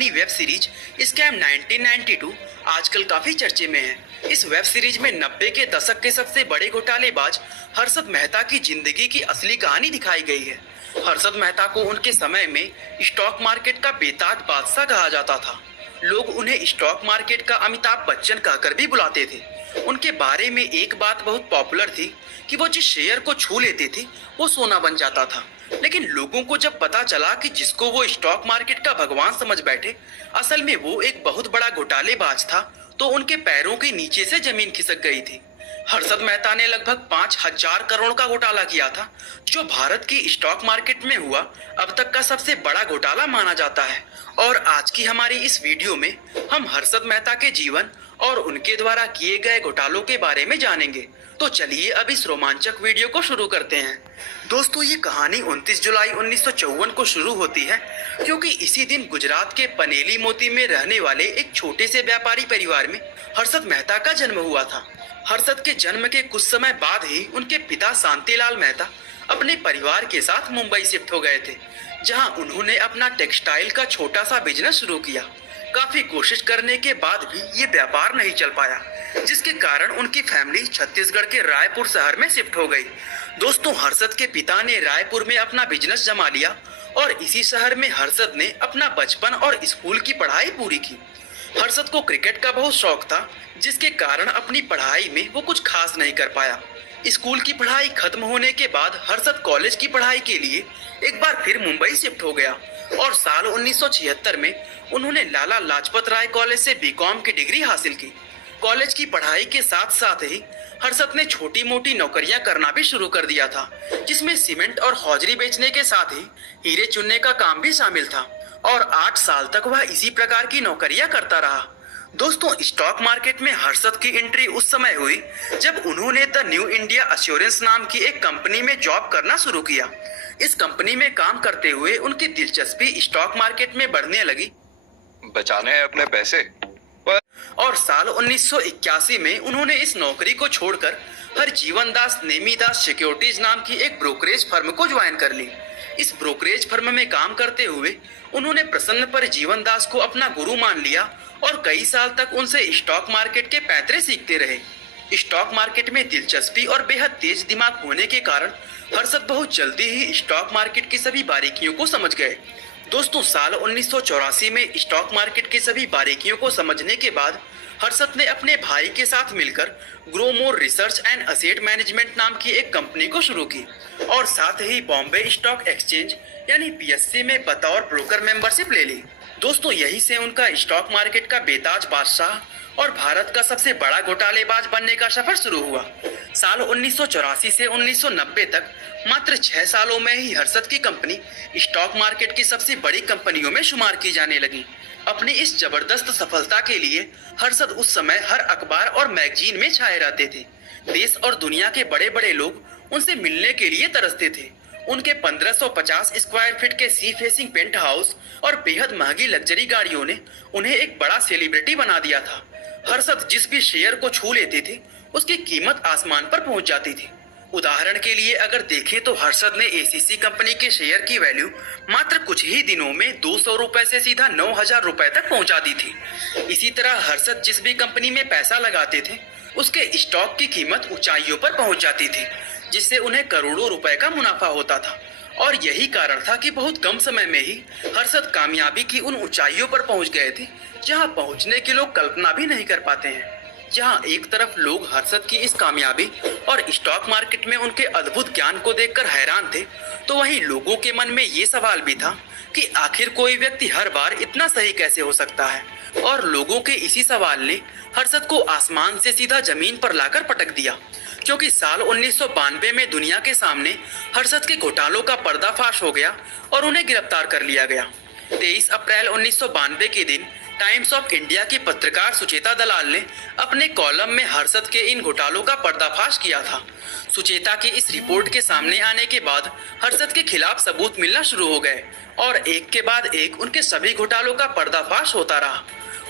बनी web series scam 1992 आजकल काफी चर्चे में है। इस वेब सीरीज में 90 के दशक के सबसे बड़े घोटालेबाज हर्षद मेहता की जिंदगी की असली कहानी दिखाई गई है। हर्षद मेहता को उनके समय में स्टॉक मार्केट का बेताज बादशाह कहा जाता था। लोग उन्हें स्टॉक मार्केट का अमिताभ बच्चन कहकर भी बुलाते थे। उनके बारे में एक बात बहुत पॉपुलर थी कि वो जिस शेयर को छू लेते थे वो सोना बन जाता था। लेकिन लोगों को जब पता चला कि जिसको वो स्टॉक मार्केट का भगवान समझ बैठे असल में वो एक बहुत बड़ा घोटालेबाज था, तो उनके पैरों के नीचे से जमीन खिसक गई थी। हर्षद मेहता ने लगभग 5,000 करोड़ का घोटाला किया था, जो भारत की स्टॉक मार्केट में हुआ अब तक का सबसे बड़ा घोटाला माना जाता है। और आज की हमारी इस वीडियो में हम हर्षद मेहता के जीवन और उनके द्वारा किए गए घोटालों के बारे में जानेंगे। तो चलिए अब इस रोमांचक वीडियो को शुरू करते हैं। दोस्तों, ये कहानी 29 जुलाई 1954 को शुरू होती है, क्योंकि इसी दिन गुजरात के पनेली मोती में रहने वाले एक छोटे से व्यापारी परिवार में हर्षद मेहता का जन्म हुआ था। हर्षद के जन्म के कुछ समय बाद ही उनके पिता शांतिलाल मेहता अपने परिवार के साथ मुंबई शिफ्ट हो गए थे, जहां उन्होंने अपना टेक्सटाइल का छोटा सा बिजनेस शुरू किया। काफी कोशिश करने के बाद भी ये व्यापार नहीं चल पाया, जिसके कारण उनकी फैमिली छत्तीसगढ़ के रायपुर शहर में शिफ्ट हो गई। दोस्तों, हर्षद के पिता ने रायपुर में अपना बिजनेस जमा लिया और इसी शहर में हर्षद ने अपना बचपन और स्कूल की पढ़ाई पूरी की। हर्षद को क्रिकेट का बहुत शौक था, जिसके कारण अपनी पढ़ाई में वो कुछ खास नहीं कर पाया। स्कूल की पढ़ाई खत्म होने के बाद हर्षद कॉलेज की पढ़ाई के लिए एक बार फिर मुंबई शिफ्ट हो गया और साल 1976 में उन्होंने लाला लाजपत राय कॉलेज से बीकॉम की डिग्री हासिल की। कॉलेज की पढ़ाई के साथ साथ ही हर्षद ने छोटी मोटी नौकरियां करना भी शुरू कर दिया था, जिसमें सीमेंट और हौजरी बेचने के साथ ही हीरे चुनने का काम भी शामिल था और 8 साल तक वह इसी प्रकार की नौकरियां करता रहा। दोस्तों, स्टॉक मार्केट में हर्षद की एंट्री उस समय हुई जब उन्होंने द न्यू इंडिया एश्योरेंस नाम की एक कंपनी में जॉब करना शुरू किया। इस कंपनी में काम करते हुए उनकी दिलचस्पी स्टॉक मार्केट में बढ़ने लगी। बचाने हैं अपने पैसे और साल 1981 में उन्होंने इस नौकरी को छोड़कर हरजीवन दास नेमीदास सिक्योरिटीज नाम की एक ब्रोकरेज फर्म को ज्वाइन कर ली। इस ब्रोकरेज फर्म में काम करते हुए उन्होंने प्रसन्न पर जीवन दास को अपना गुरु मान लिया और कई साल तक उनसे स्टॉक मार्केट के पैंतरे सीखते रहे। स्टॉक मार्केट में दिलचस्पी और बेहद तेज दिमाग होने के कारण हर्षद बहुत जल्दी ही स्टॉक मार्केट की सभी बारीकियों को समझ गए। दोस्तों, साल 1984 में स्टॉक मार्केट की सभी बारीकियों को समझने के बाद हर्षद ने अपने भाई के साथ मिलकर grow more research and asset management नाम की एक कंपनी को शुरू की और साथ ही बॉम्बे स्टॉक एक्सचेंज यानी BSE में बतौर ब्रोकर मेंबरशिप ले ली। दोस्तों, यहीं से उनका स्टॉक मार्केट का बेताज बादशाह और भारत का सबसे बड़ा घोटालेबाज बनने का सफर शुरू हुआ। साल 1984 से 1990 तक मात्र 6 सालों में ही हर्षद की कंपनी स्टॉक मार्केट की सबसे बड़ी कंपनियों में शुमार की जाने लगी। अपनी इस जबरदस्त सफलता के लिए हर्षद उस समय हर अखबार और मैगजीन में छाए रहते थे। देश और दुनिया के बड़े बड़े लोग उनसे मिलने के लिए तरसते थे। उनके 1550 स्क्वायर फीट के सी फेसिंग पेंट हाउस और बेहद महंगी लग्जरी गाड़ियों ने उन्हें एक बड़ा सेलिब्रिटी बना दिया था। हर्षद जिस भी शेयर को छू लेते थे उसकी कीमत आसमान पर पहुंच जाती थी। उदाहरण के लिए अगर देखें तो हर्षद ने ACC कंपनी के शेयर की वैल्यू मात्र कुछ ही दिनों में 200 रुपए से सीधा 9,000 रुपए तक पहुंचा दी थी। इसी तरह हर्षद जिस भी कंपनी में पैसा लगाते थे उसके स्टॉक की कीमत ऊंचाइयों पर पहुंच जाती थी, जिससे उन्हें करोड़ों रुपए का मुनाफा होता था। और यही कारण था कि बहुत कम समय में ही हर्षद कामयाबी की उन ऊंचाइयों पर पहुंच गए थे जहां पहुंचने की लोग कल्पना भी नहीं कर पाते हैं। जहां एक तरफ लोग हर्षद की इस कामयाबी और स्टॉक मार्केट में उनके अद्भुत ज्ञान को देखकर हैरान थे, तो वहीं लोगों के मन में ये सवाल भी था कि आखिर कोई व्यक्ति हर बार इतना सही कैसे हो सकता है। और लोगों के इसी सवाल ने हर्षद को आसमान से सीधा जमीन पर लाकर पटक दिया, क्योंकि साल 1992 में दुनिया के सामने हर्षद के घोटालों का पर्दाफाश हो गया और उन्हें गिरफ्तार कर लिया गया। 23 अप्रैल 1992 के दिन टाइम्स ऑफ इंडिया की पत्रकार सुचेता दलाल ने अपने कॉलम में हर्षद के इन घोटालों का पर्दाफाश किया था। सुचेता की इस रिपोर्ट के सामने आने के बाद हर्षद के खिलाफ सबूत मिलना शुरू हो गए और एक के बाद एक उनके सभी घोटालों का पर्दाफाश होता रहा।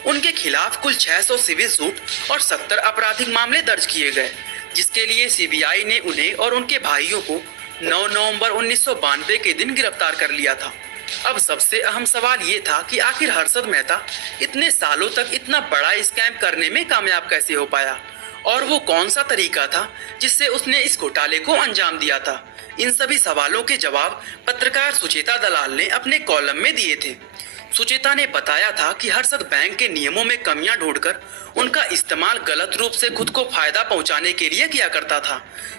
उनके खिलाफ कुल 600 सिविल सूट और 70 आपराधिक मामले दर्ज किए गए, जिसके लिए CBI ने उन्हें और उनके भाइयों को 9 नवंबर 1992 के दिन गिरफ्तार कर लिया था। अब सबसे अहम सवाल ये था कि आखिर हर्षद मेहता इतने सालों तक इतना बड़ा स्कैम करने में कामयाब कैसे हो पाया और वो कौन सा तरीका था जिससे उसने इस घोटाले को अंजाम दिया था। इन सभी सवालों के जवाब पत्रकार सुचेता दलाल ने अपने कॉलम में दिए थे। सुचेता ने बताया था कि हर्षद बैंक के नियमों में कमियां ढूंढकर उनका इस्तेमाल गलत रूप से खुद को फायदा पहुंचाने के लिए किया करता था।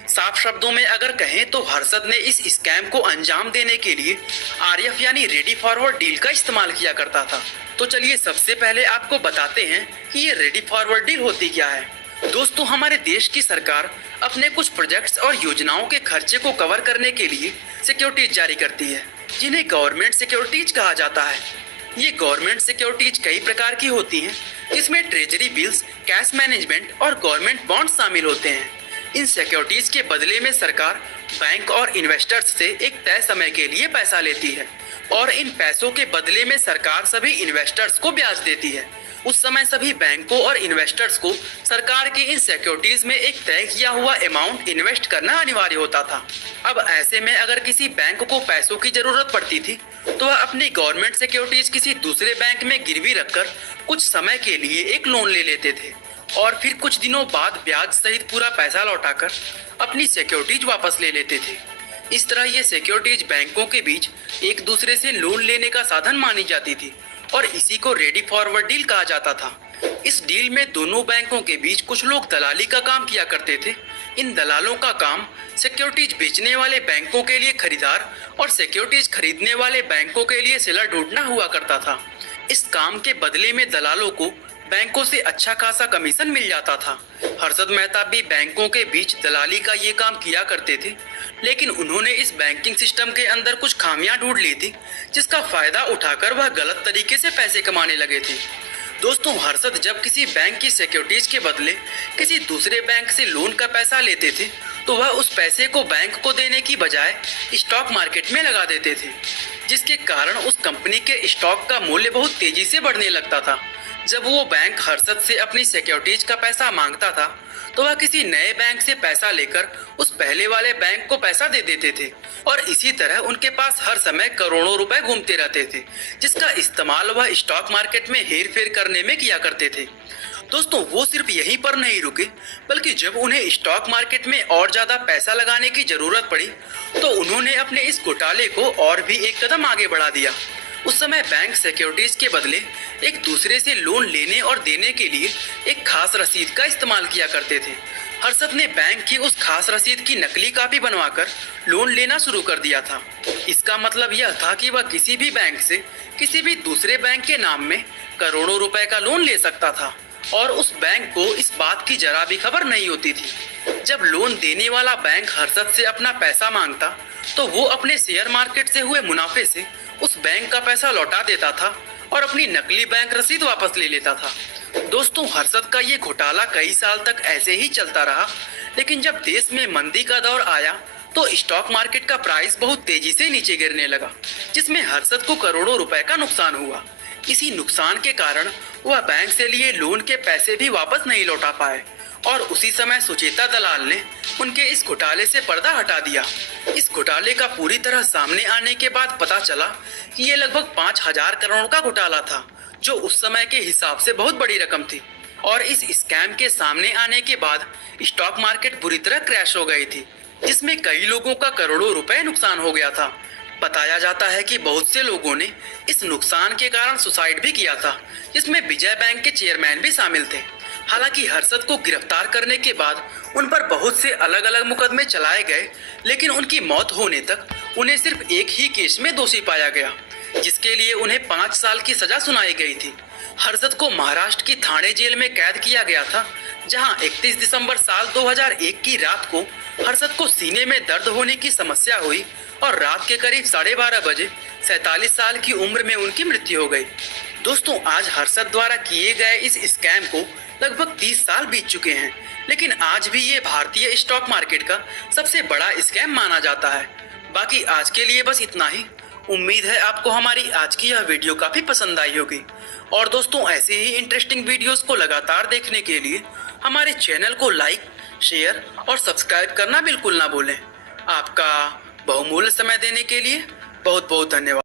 साफ शब्दों में अगर कहें तो हर्षद ने इस स्कैम को अंजाम देने के लिए आरएफ यानी रेडी फॉरवर्ड डील का इस्तेमाल किया करता था। तो चलिए सबसे पहले आपको बताते हैं कि ये रेडी फॉरवर्ड डील होती क्या है। दोस्तों, हमारे देश की सरकार अपने कुछ प्रोजेक्ट्स और योजनाओं के खर्चे को कवर करने के लिए सिक्योरिटीज जारी करती है, जिन्हें गवर्नमेंट सिक्योरिटीज कहा जाता है। ये गवर्नमेंट सिक्योरिटीज कई प्रकार की होती हैं, जिसमें ट्रेजरी बिल्स, कैश मैनेजमेंट और गवर्नमेंट बॉन्ड शामिल होते हैं। इन सिक्योरिटीज के बदले में सरकार बैंक और इन्वेस्टर्स से एक तय समय के लिए पैसा लेती है और इन पैसों के बदले में सरकार सभी इन्वेस्टर्स को ब्याज देती है। उस समय सभी बैंकों और इन्वेस्टर्स को सरकार की इन सिक्योरिटीज में एक तय किया हुआ अमाउंट इन्वेस्ट करना अनिवार्य होता था। अब ऐसे में अगर किसी बैंक को पैसों की जरूरत पड़ती थी तो वह अपनी गवर्नमेंट सिक्योरिटीज किसी दूसरे बैंक में गिरवी रखकर कुछ समय के लिए एक लोन ले लेते थे और फिर कुछ दिनों बाद ब्याज सहित पूरा पैसा लौटाकर अपनी सिक्योरिटीज वापस ले लेते थे। इस तरह ये सिक्योरिटीज बैंकों के बीच एक दूसरे से लोन लेने का साधन मानी जाती थी और इसी को रेडी फॉरवर्ड डील कहा जाता था। इस डील में दोनों बैंकों के बीच कुछ लोग दलाली का काम किया करते थे। इन दलालों का काम सिक्योरिटीज बेचने वाले बैंकों के लिए खरीदार और सिक्योरिटीज खरीदने वाले बैंकों के लिए सेलर ढूंढना हुआ करता था। इस काम के बदले में दलालों को बैंकों से अच्छा खासा कमीशन मिल जाता था। हर्षद मेहता भी बैंकों के बीच दलाली का ये काम किया करते थे, लेकिन उन्होंने इस बैंकिंग सिस्टम के अंदर कुछ खामियां ढूंढ ली थी, जिसका फायदा उठाकर वह गलत तरीके से पैसे कमाने लगे थे। दोस्तों, हर्षद जब किसी बैंक की सिक्योरिटीज के बदले किसी दूसरे बैंक से लोन का पैसा लेते थे तो वह उस पैसे को बैंक को देने की बजाय स्टॉक मार्केट में लगा देते थे, जिसके कारण उस कंपनी के स्टॉक का मूल्य बहुत तेजी से बढ़ने लगता था। जब वो बैंक हर्षद से अपनी सिक्योरिटीज का पैसा मांगता था तो वह किसी नए बैंक से पैसा लेकर उस पहले वाले बैंक को पैसा दे देते थे और इसी तरह उनके पास हर समय करोड़ों रुपए घूमते रहते थे, जिसका इस्तेमाल वह स्टॉक मार्केट में हेर फेर करने में किया करते थे। दोस्तों, वो सिर्फ यहीं पर नहीं रुके, बल्कि जब उन्हें स्टॉक मार्केट में और ज्यादा पैसा लगाने की जरूरत पड़ी तो उन्होंने अपने इस घोटाले को और भी एक कदम आगे बढ़ा दिया। उस समय बैंक सिक्योरिटीज के बदले एक दूसरे से लोन लेने और देने के लिए एक खास रसीद का इस्तेमाल किया करते थे। हर्षद ने बैंक की उस खास रसीद की नकली कॉपी बनवाकर लोन लेना शुरू कर दिया था। इसका मतलब यह था कि वह किसी भी बैंक से किसी भी दूसरे बैंक के नाम में करोड़ों रुपए का लोन ले सकता था और उस बैंक को इस बात की जरा भी खबर नहीं होती थी। जब लोन देने वाला बैंक हर्षद से अपना पैसा मांगता तो वो अपने शेयर मार्केट से हुए मुनाफे से उस बैंक का पैसा लौटा देता था और अपनी नकली बैंक रसीद वापस ले लेता था। दोस्तों, हर्षद का ये घोटाला कई साल तक ऐसे ही चलता रहा, लेकिन जब देश में मंदी का दौर आया तो स्टॉक मार्केट का प्राइस बहुत तेजी से नीचे गिरने लगा, जिसमें हर्षद को करोड़ों रुपए का नुकसान हुआ। इसी नुकसान के कारण वह बैंक से लिए लोन के पैसे भी वापस नहीं लौटा पाए और उसी समय सुचेता दलाल ने उनके इस घोटाले से पर्दा हटा दिया। इस घोटाले का पूरी तरह सामने आने के बाद पता चला कि ये लगभग 5,000 करोड़ का घोटाला था, जो उस समय के हिसाब से बहुत बड़ी रकम थी। और इस स्कैम के सामने आने के बाद स्टॉक मार्केट बुरी तरह क्रैश हो गई थी, जिसमें कई लोगों का करोड़ों रुपए नुकसान हो गया था। बताया जाता है कि बहुत से लोगों ने इस नुकसान के कारण सुसाइड भी किया था, जिसमें विजय बैंक के चेयरमैन भी शामिल थे। हालांकि हर्षद को गिरफ्तार करने के बाद उन पर बहुत से अलग अलग मुकदमे चलाए गए, लेकिन उनकी मौत होने तक उन्हें सिर्फ एक ही केस में दोषी पाया गया, जिसके लिए उन्हें 5 साल की सजा सुनाई गई थी। हर्षद को महाराष्ट्र की थाने जेल में कैद किया गया था, जहां 31 दिसंबर साल 2001 की रात को हर्षद को सीने में दर्द होने की समस्या हुई और रात के करीब 12:30 बजे 47 साल की उम्र में उनकी मृत्यु हो गई। दोस्तों, आज हर्षद द्वारा किए गए इस स्कैम को लगभग 30 साल बीत चुके हैं, लेकिन आज भी ये भारतीय स्टॉक मार्केट का सबसे बड़ा स्कैम माना जाता है। बाकी आज के लिए बस इतना ही। उम्मीद है आपको हमारी आज की यह वीडियो काफी पसंद आई होगी। और दोस्तों, ऐसे ही इंटरेस्टिंग वीडियोस को लगातार देखने के लिए हमारे चैनल को लाइक, शेयर और सब्सक्राइब करना बिल्कुल ना भूलें। आपका बहुमूल्य समय देने के लिए बहुत बहुत धन्यवाद।